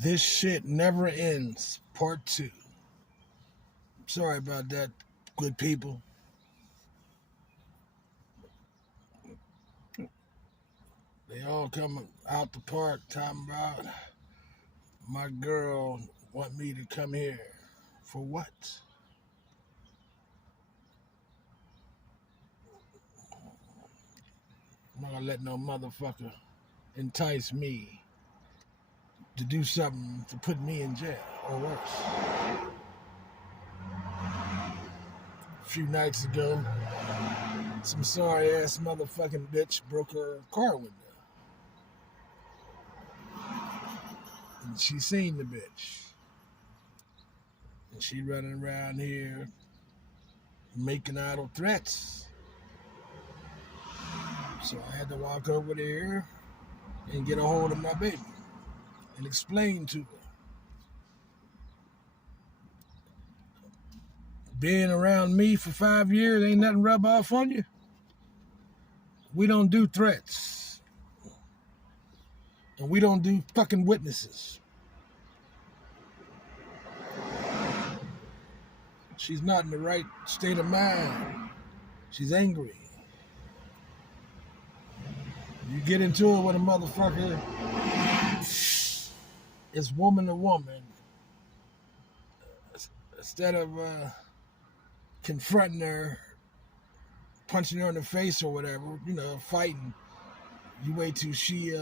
This shit never ends. Part 2. Sorry about that, good people. They all come out the park talking about my girl want me to come here. For what? I'm not gonna let no motherfucker entice me to do something to put me in jail or worse. A few nights ago, some sorry ass motherfucking bitch broke her car window. And she seen the bitch. And she running around here making idle threats. So I had to walk over there and get a hold of my baby and explain to her. Being around me for 5 years ain't nothing rub off on you. We don't do threats. And we don't do fucking witnesses. She's not in the right state of mind. She's angry. You get into it with a motherfucker, it's woman to woman. Instead of confronting her, punching her in the face or whatever, fighting, you wait till she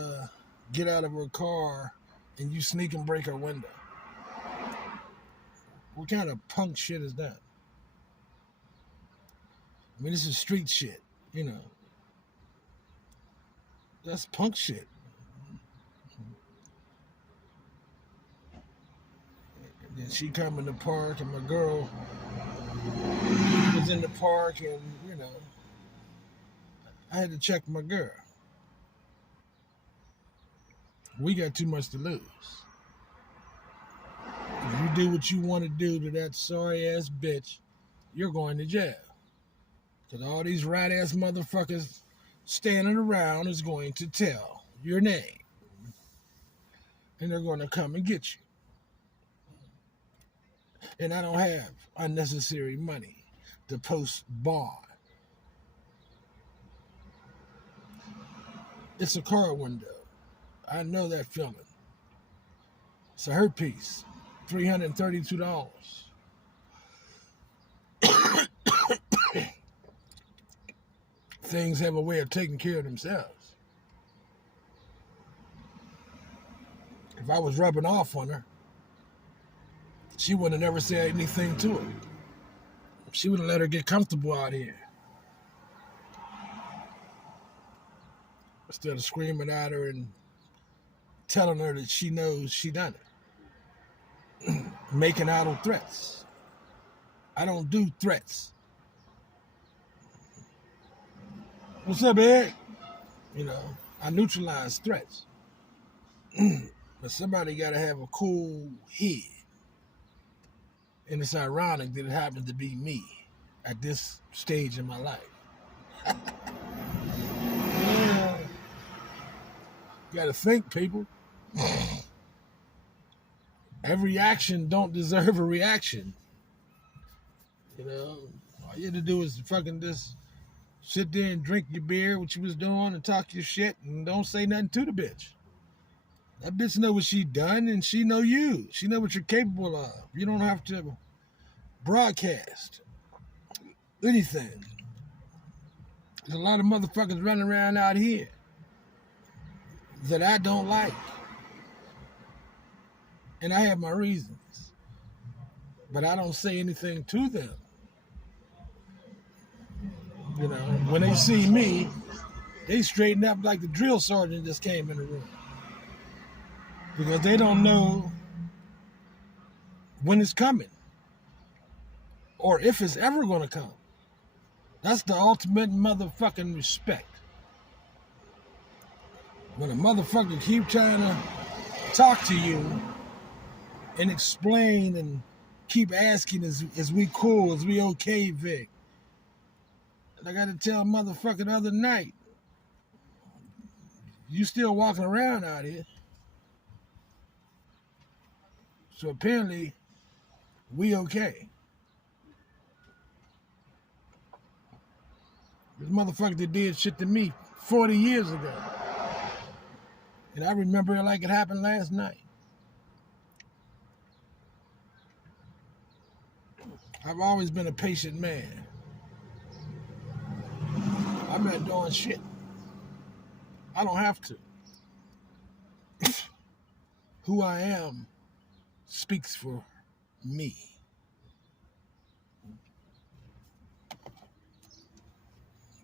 get out of her car and you sneak and break her window. What kind of punk shit is that? I mean, this is street shit, That's punk shit. And then she come in the park and my girl was in the park and, I had to check my girl. We got too much to lose. If you do what you want to do to that sorry ass bitch, you're going to jail. Because all these right ass motherfuckers standing around is going to tell your name. And they're going to come and get you. And I don't have unnecessary money to post bond. It's a car window. I know that feeling. It's a hurt piece. $332. Things have a way of taking care of themselves. If I was rubbing off on her, she would have never said anything to her. She would have let her get comfortable out here. Instead of screaming at her and telling her that she knows she done it. Making idle threats. I don't do threats. What's up, Ed? I neutralize threats. But somebody got to have a cool head. And it's ironic that it happens to be me at this stage in my life. Yeah. You got to think, people. Every action don't deserve a reaction. All you had to do is fucking just sit there and drink your beer, what you was doing, and talk your shit, and don't say nothing to the bitch. That bitch know what she done, and she know you. She know what you're capable of. You don't have to broadcast anything. There's a lot of motherfuckers running around out here that I don't like. And I have my reasons. But I don't say anything to them. When they see me, they straighten up like the drill sergeant just came in the room. Because they don't know when it's coming. Or if it's ever going to come. That's the ultimate motherfucking respect. When a motherfucker keep trying to talk to you and explain and keep asking, is we cool, is we okay, Vic? And I got to tell a motherfucker the other night, you still walking around out here. So apparently, we okay. This motherfucker that did shit to me 40 years ago. And I remember it like it happened last night. I've always been a patient man. I'm not doing shit. I don't have to. Who I am speaks for me.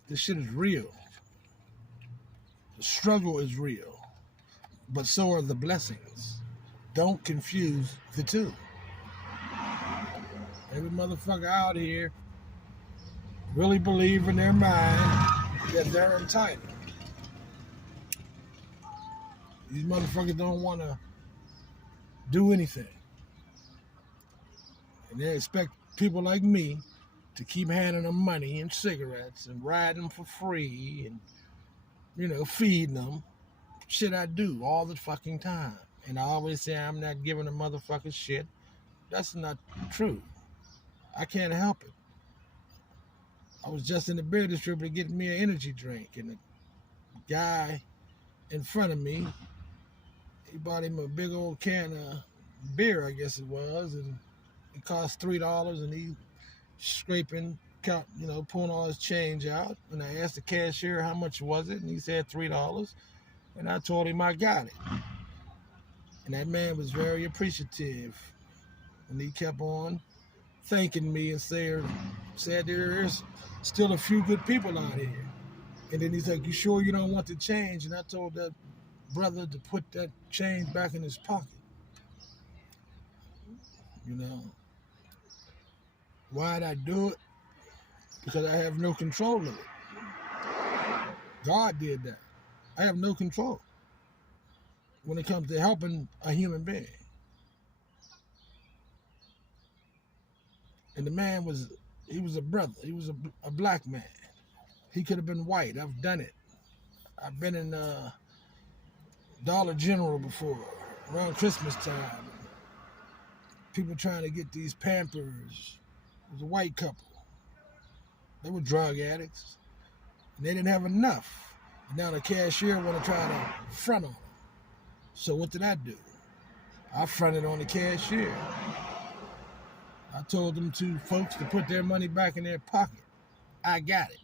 This shit is real. The struggle is real. But so are the blessings. Don't confuse the two. Every motherfucker out here really believe in their mind that they're entitled. These motherfuckers don't want to do anything. And they expect people like me to keep handing them money and cigarettes and riding them for free and, feeding them. Shit I do all the fucking time. And I always say I'm not giving a motherfucker shit. That's not true. I can't help it. I was just in the beer distributor getting me an energy drink, and the guy in front of me, he bought him a big old can of beer, I guess it was, and it cost $3, and he scraping, pulling all his change out. And I asked the cashier how much was it, and he said $3, and I told him I got it. And that man was very appreciative, and he kept on thanking me and said there's still a few good people out here. And then he's like, you sure you don't want the change? And I told that brother to put that change back in his pocket. Why'd I do it? Because I have no control of it. God did that. I have no control when it comes to helping a human being. And the man was a brother. He was a black man. He could have been white. I've done it. I've been in Dollar General before, around Christmas time. People trying to get these Pampers. It was a white couple. They were drug addicts. And they didn't have enough. And now the cashier want to try to front on them. So what did I do? I fronted on the cashier. I told them two folks to put their money back in their pocket. I got it.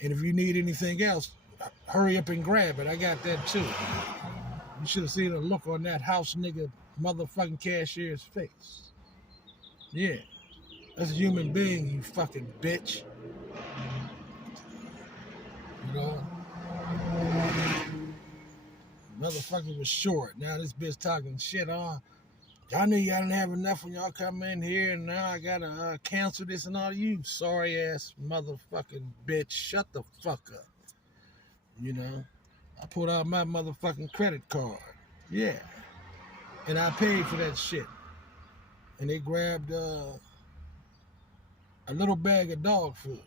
And if you need anything else, hurry up and grab it. I got that too. You should have seen the look on that house nigga motherfucking cashier's face. Yeah. That's a human being, you fucking bitch. Motherfucker was short. Now this bitch talking shit on. Y'all knew y'all didn't have enough when y'all come in here, and now I gotta cancel this and all. You sorry ass motherfucking bitch. Shut the fuck up. I pulled out my motherfucking credit card. Yeah. And I paid for that shit. And they grabbed a little bag of dog food.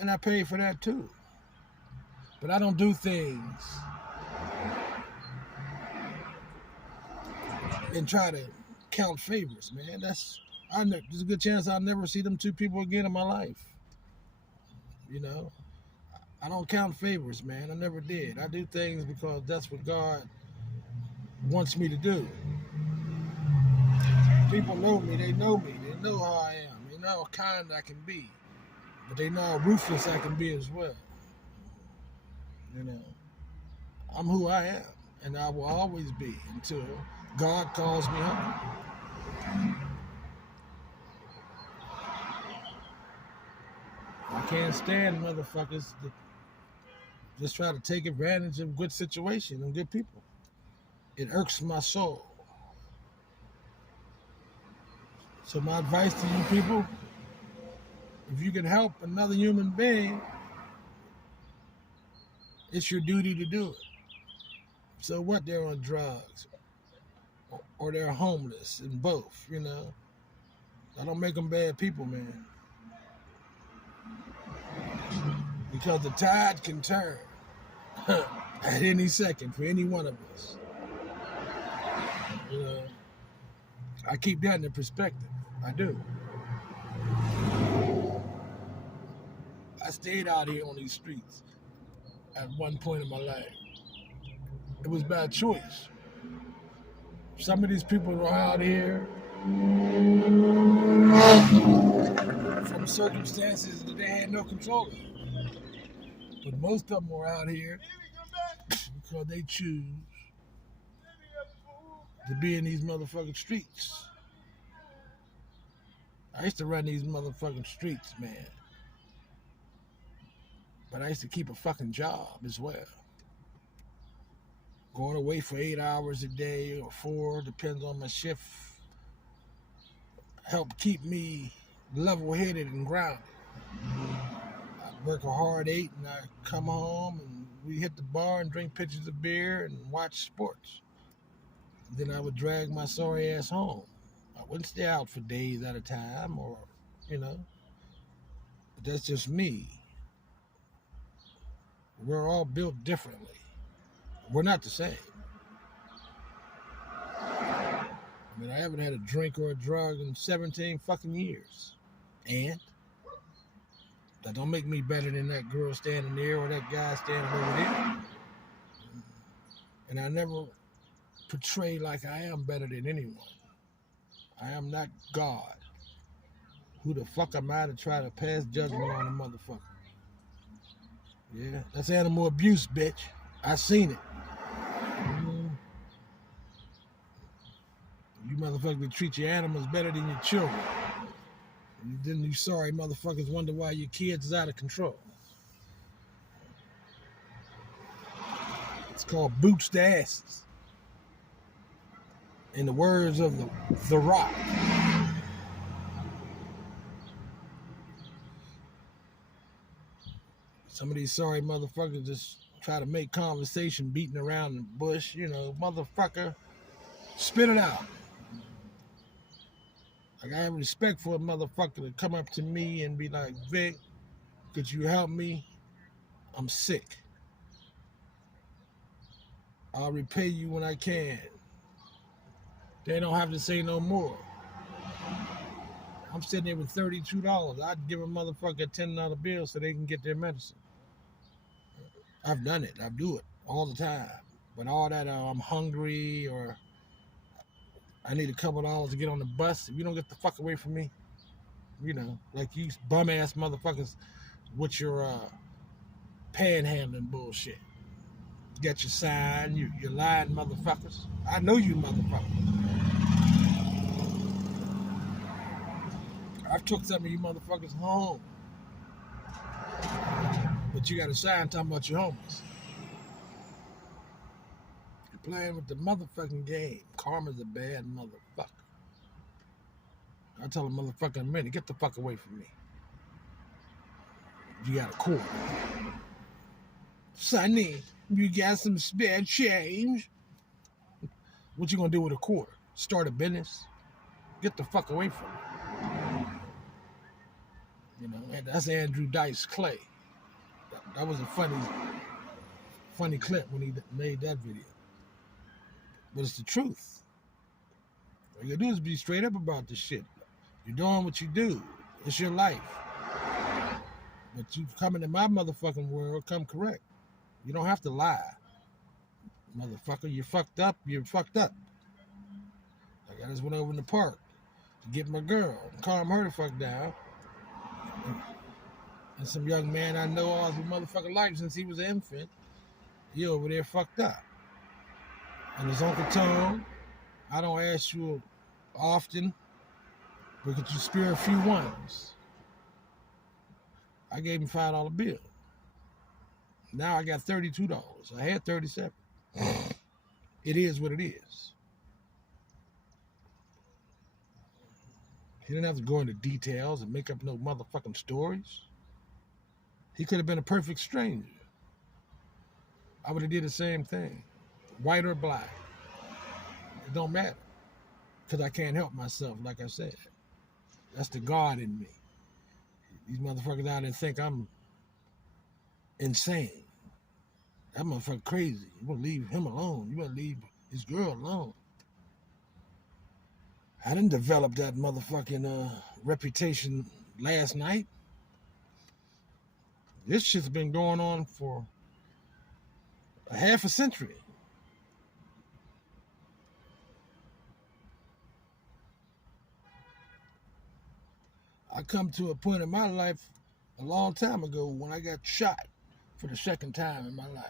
And I paid for that too. But I don't do things and try to count favors, man. There's a good chance I'll never see them two people again in my life. I don't count favors, man. I never did. I do things because that's what God wants me to do. People know me. They know me. They know how I am. They know how kind I can be. But they know how ruthless I can be as well. I'm who I am. And I will always be until God calls me home. I can't stand motherfuckers that just try to take advantage of good situation and good people. It irks my soul. So my advice to you people, if you can help another human being, it's your duty to do it. So what, they're on drugs or they're homeless, and both, I don't make them bad people, man. Because the tide can turn at any second for any one of us. I keep that in perspective. I do. I stayed out here on these streets at one point in my life. It was by choice. Some of these people were out here from circumstances that they had no control of. But most of them were out here because they choose to be in these motherfucking streets. I used to run these motherfucking streets, man. But I used to keep a fucking job as well. Going away for 8 hours a day or 4, depends on my shift, helped keep me level-headed and grounded. I work a hard 8 and I come home and we hit the bar and drink pitchers of beer and watch sports. Then I would drag my sorry ass home. I wouldn't stay out for days at a time or, but that's just me. We're all built differently. We're not the same. I mean, I haven't had a drink or a drug in 17 fucking years. And that don't make me better than that girl standing there or that guy standing over there. And I never portray like I am better than anyone. I am not God. Who the fuck am I to try to pass judgment on a motherfucker? Yeah, that's animal abuse, bitch. I seen it. You motherfuckers treat your animals better than your children. Then you sorry motherfuckers wonder why your kids is out of control. It's called boots to asses. In the words of the Rock. Some of these sorry motherfuckers just try to make conversation beating around the bush. Motherfucker, spit it out. Like, I have respect for a motherfucker to come up to me and be like, Vic, could you help me? I'm sick. I'll repay you when I can. They don't have to say no more. I'm sitting there with $32. I'd give a motherfucker a $10 bill so they can get their medicine. I've done it. I do it all the time. But all that, I'm hungry or I need a couple of dollars to get on the bus. If you don't get the fuck away from me, like you bum ass motherfuckers with your panhandling bullshit. You got your sign, you lying motherfuckers. I know you motherfuckers. I've took some of you motherfuckers home. But you got a sign talking about your homeless. You're playing with the motherfucking game. Karma's a bad motherfucker. I tell a motherfucker in a minute, get the fuck away from me. You got a quarter. Sonny, you got some spare change? What you gonna do with a quarter? Start a business? Get the fuck away from me. That's Andrew Dice Clay. That was a funny clip when he made that video. But it's the truth. All you gotta do is be straight up about this shit. You're doing what you do. It's your life. But you come into my motherfucking world, come correct. You don't have to lie. Motherfucker, you're fucked up, you're fucked up. Like I just went over in the park to get my girl, calm her the fuck down. And some young man I know all his motherfucking life since he was an infant, he over there fucked up. And his Uncle Tom, I don't ask you often, but could you spare a few ones? I gave him $5 bill. Now I got $32. I had 37. It is what it is. He didn't have to go into details and make up no motherfucking stories. He could have been a perfect stranger. I would have did the same thing. White or black. It don't matter. Because I can't help myself, like I said. That's the God in me. These motherfuckers out there think I'm insane. That motherfucker crazy. You better leave him alone. You better leave his girl alone. I didn't develop that motherfucking reputation last night. This shit's been going on for a half a century. I come to a point in my life a long time ago when I got shot for the second time in my life.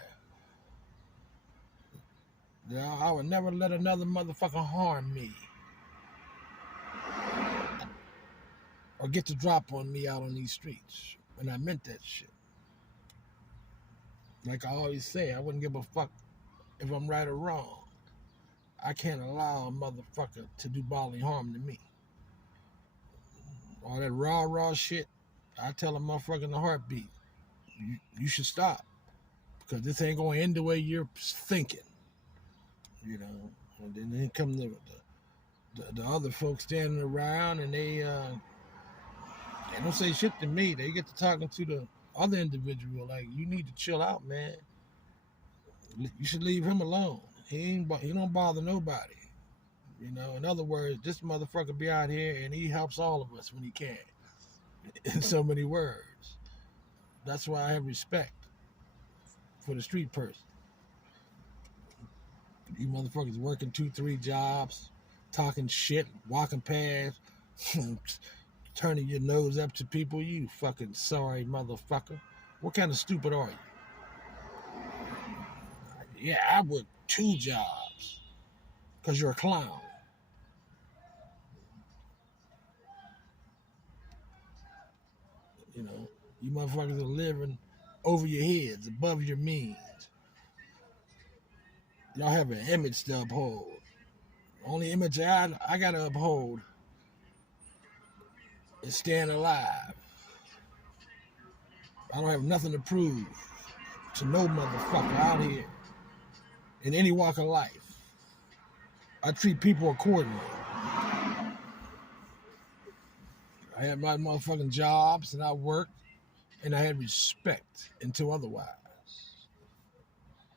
I would never let another motherfucker harm me or get the drop on me out on these streets. And I meant that shit. Like I always say, I wouldn't give a fuck if I'm right or wrong. I can't allow a motherfucker to do bodily harm to me. All that raw shit, I tell a motherfucker in the heartbeat, you should stop. Because this ain't going to end the way you're thinking. You know, and then come the other folks standing around and they don't say shit to me. They get to talking to the other individual like, you need to chill out, man. You should leave him alone. He don't bother nobody. You know, in other words, this motherfucker be out here and he helps all of us when he can. In so many words. That's why I have respect for the street person. You motherfuckers working 2-3 jobs, talking shit, walking past, turning your nose up to people. You fucking sorry motherfucker. What kind of stupid are you? Yeah, I work 2 jobs because you're a clown. You know, you motherfuckers are living over your heads, above your means. Y'all have an image to uphold. The only image I gotta uphold is staying alive. I don't have nothing to prove to no motherfucker out here in any walk of life. I treat people accordingly. I had my motherfucking jobs and I worked and I had respect until otherwise.